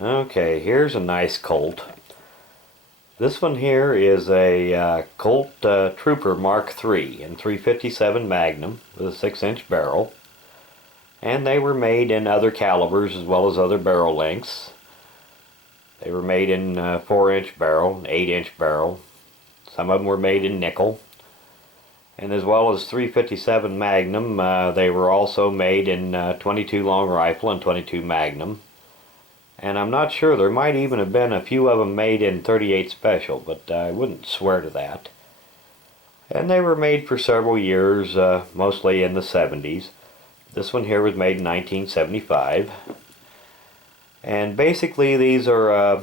Okay, here's a nice Colt. This one here is a Colt Trooper Mark III in 357 Magnum with a 6-inch barrel. And they were made in other calibers as well as other barrel lengths. They were made in 4-inch barrel, 8-inch barrel. Some of them were made in nickel. And as well as 357 Magnum, they were also made in 22 long rifle and 22 Magnum. And I'm not sure, there might even have been a few of them made in 38 special, but I wouldn't swear to that. And they were made for several years, mostly in the 70s. This one here was made in 1975. And basically these are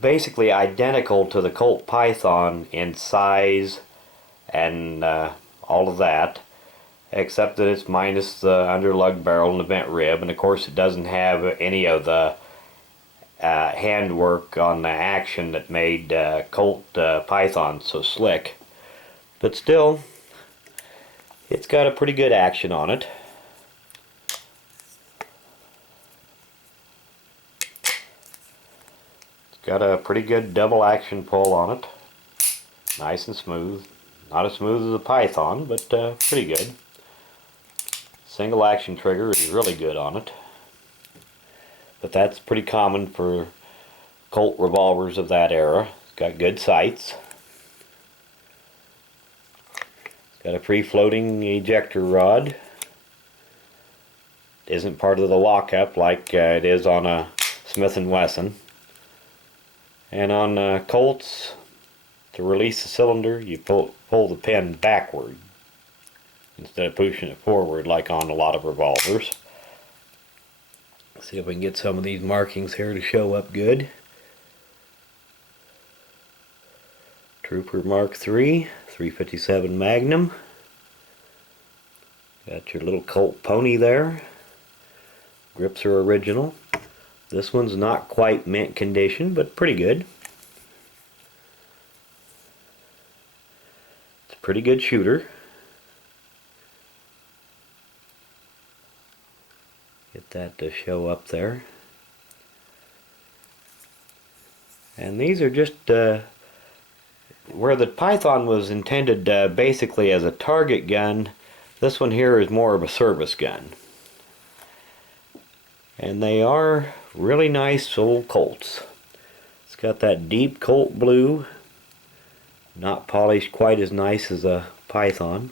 basically identical to the Colt Python in size and all of that, except that it's minus the underlug barrel and the vent rib, and of course it doesn't have any of the handwork on the action that made Colt Python so slick. But still, it's got a pretty good action on it. It's got a pretty good double action pull on it. Nice and smooth. Not as smooth as the Python, but pretty good. Single action trigger is really good on it. But that's pretty common for Colt revolvers of that era. It's got good sights. It's got a free-floating ejector rod. It isn't part of the lockup like it is on a Smith & Wesson. And on Colts, to release the cylinder, you pull the pin backward instead of pushing it forward like on a lot of revolvers. Let's see if we can get some of these markings here to show up good. Trooper Mark III, 357 Magnum. Got your little Colt pony there. Grips are original. This one's not quite mint condition, but pretty good. It's a pretty good shooter. Get that to show up there. And these are just where the Python was intended basically as a target gun. This one here is more of a service gun. And they are really nice old Colts. It's got that deep Colt blue. Not polished quite as nice as a Python.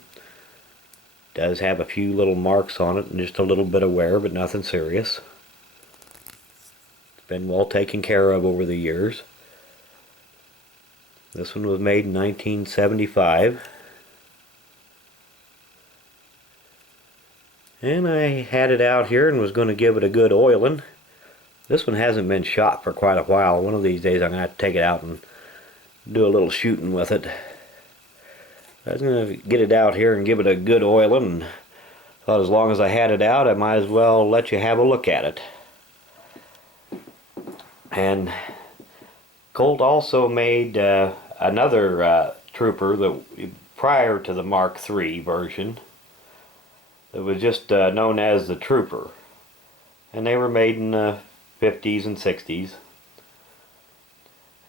Does have a few little marks on it and just a little bit of wear, but nothing serious. It's been well taken care of over the years. This one was made in 1975. And I had it out here and was going to give it a good oiling. This one hasn't been shot for quite a while. One of these days I'm going to have to take it out and do a little shooting with it. I was going to get it out here and give it a good oiling, and thought as long as I had it out I might as well let you have a look at it. And Colt also made another Trooper that prior to the Mark III version that was just known as the Trooper, and they were made in the 50s and 60s.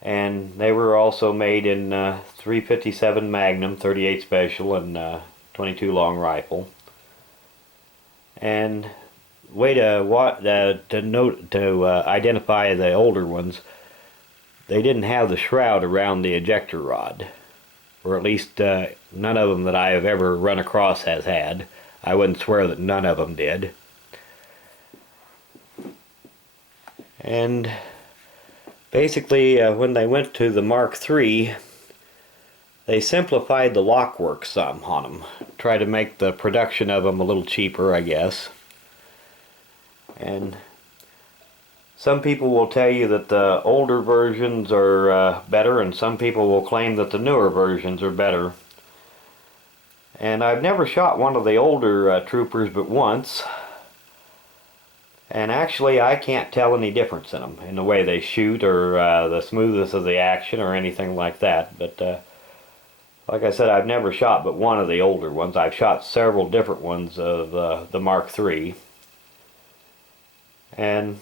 And they were also made in 357 Magnum, 38 Special, and 22 long rifle. And way to identify the older ones, they didn't have the shroud around the ejector rod, or at least none of them that I have ever run across has had. I wouldn't swear that none of them did. And basically, when they went to the Mark III, they simplified the lock work some on them. Tried to make the production of them a little cheaper, I guess. And some people will tell you that the older versions are better, and some people will claim that the newer versions are better. And I've never shot one of the older Troopers but once. And actually I can't tell any difference in them, in the way they shoot or the smoothness of the action or anything like that. But like I said, I've never shot but one of the older ones. I've shot several different ones of the Mark III. And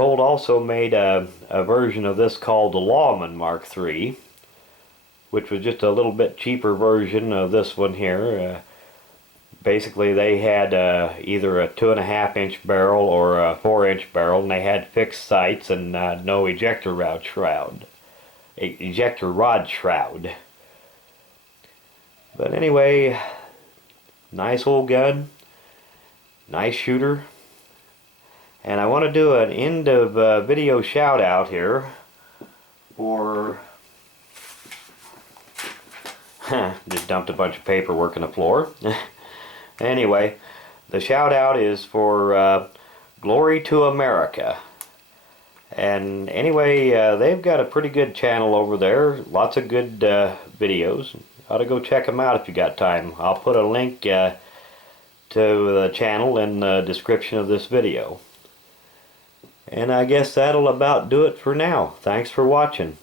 Colt also made a version of this called the Lawman Mark III, which was just a little bit cheaper version of this one here. Basically, they had either a 2.5-inch barrel or a 4-inch barrel, and they had fixed sights and no ejector rod shroud. But anyway, nice old gun, nice shooter. And I want to do an end of video shout out here for just dumped a bunch of paperwork on the floor. Anyway, the shout out is for Glory to America. And anyway, they've got a pretty good channel over there. Lots of good videos. Ought to go check them out if you got time. I'll put a link to the channel in the description of this video. And I guess that'll about do it for now. Thanks for watching.